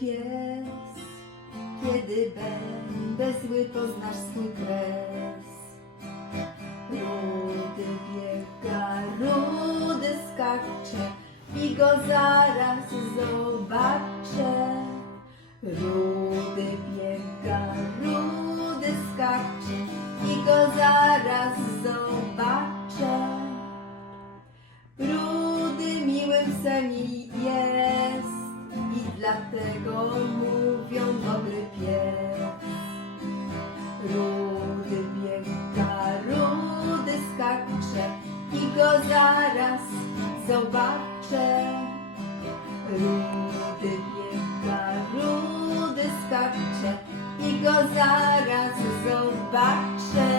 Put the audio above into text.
pies, kiedy będę zły, poznasz swój kres. Rudy biega, rudy skacze i go zaraz zobaczę. Rudy biega, rudy skacze i go zaraz zobaczę. Rudy miłym seni jest dlatego mówią dobry pies. Rudy biega, rudy skacze i go zaraz zobaczę. Rudy biega, rudy skacze i go zaraz zobaczę.